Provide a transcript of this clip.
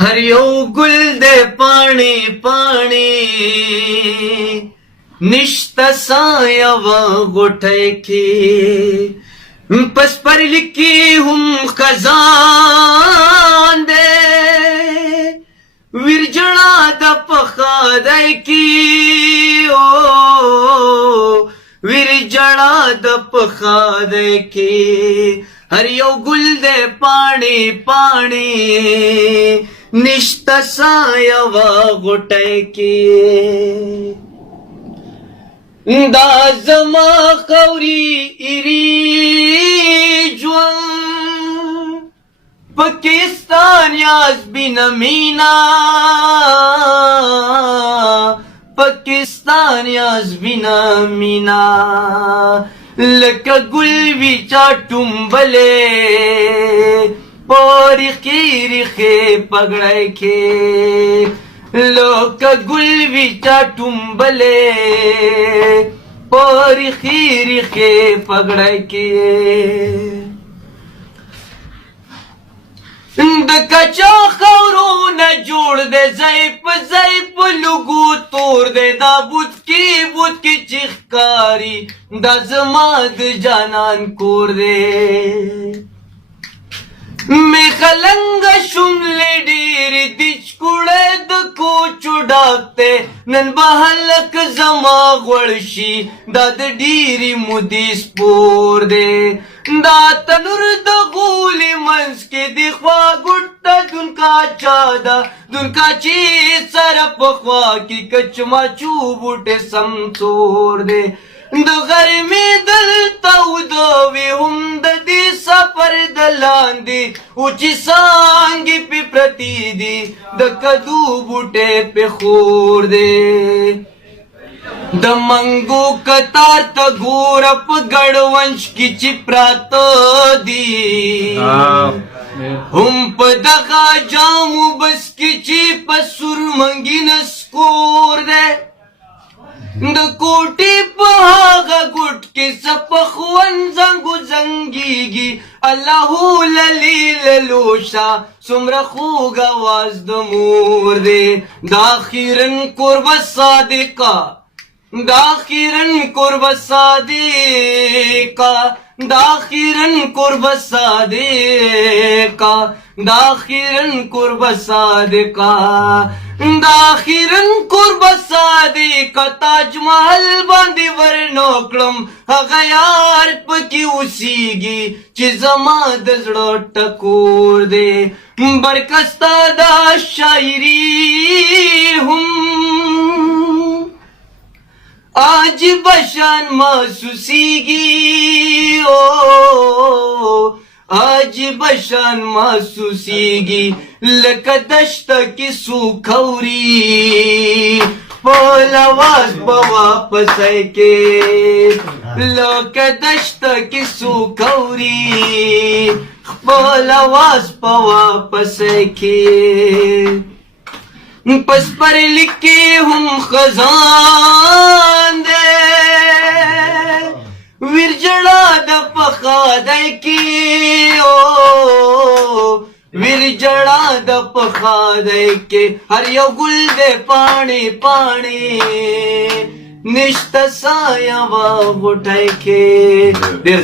هر یو ګل دې پاڼې پاڼې نشته سایه و غوټۍ کې پس پر لیکي هم خزان دی ویرجړه د پخادی کې ویرجړه د پخادی کې هر یو ګل دی پاڼې پاڼې نشته سایه و غوټۍ کې دا زما خوري ایری ژوند پاکستان یاز بنا مینا پاکستان یاز بنا مینا لکه ګل وي چا ټومبلې په ریښې ریښې پګړۍ کې لکه ګل وي چا ټومبلې په ریښې ریښې پګړۍ کې د کچا خاورو نه جوړ دی ځای په ځای په لوګو تور دی دا بوت کې چې ښکاري دا زما د جانان کور دی میخلنګه شوملې ډېرې دي چکوړی د کوچو ډاک دی نن به هلک زما غوړ شي دا د ډېرې مودې سپور دی دا تنور د غولې منځ کې د خوا ګوټه دونکا چا ده دونکا چې سره په خوا کې کچماچو بوټې سمسور دی د غرمې دلته ودوي هم د دې سفر د لاندې اوچې څانګې پې پرتې دي د کدو بوټی پې خور دی د منګو کتار ته ګوره په ګړونج کې چې پراته دي هم په دغه جامو بس کې چې په سورمنګي نسکور دی د کوټې په هغه ګوټ کې سپخون زنګو زنګېږي الله للیللوشه څومره خوږ اواز د مور دی دا اخیرن قربه صادقه دا اخیرن قربه صادقه دا اخیرن قربه صادقه دا اخیرن قربه صادقه دا اخیرن قربه صادقه تاج محل باندې ورنو کړم هغه یار پکې اوسیږي چې زما د زړه ټکور دی برکستا دا شاعري هم آج بشان محسوسیږي آج بشان محسوسیږي لکه دشته کې سوکوري خپل اواز به واپسی کې لکه دشته کې سوکوري خپل اواز به واپسی کې پس پر لیکي هم خزان دی ویرجړه د پخادی کې ویرجړه د پخادی کې هر یو ګل دی پاڼې پاڼې نشته سایه و غوټۍ کې ډېر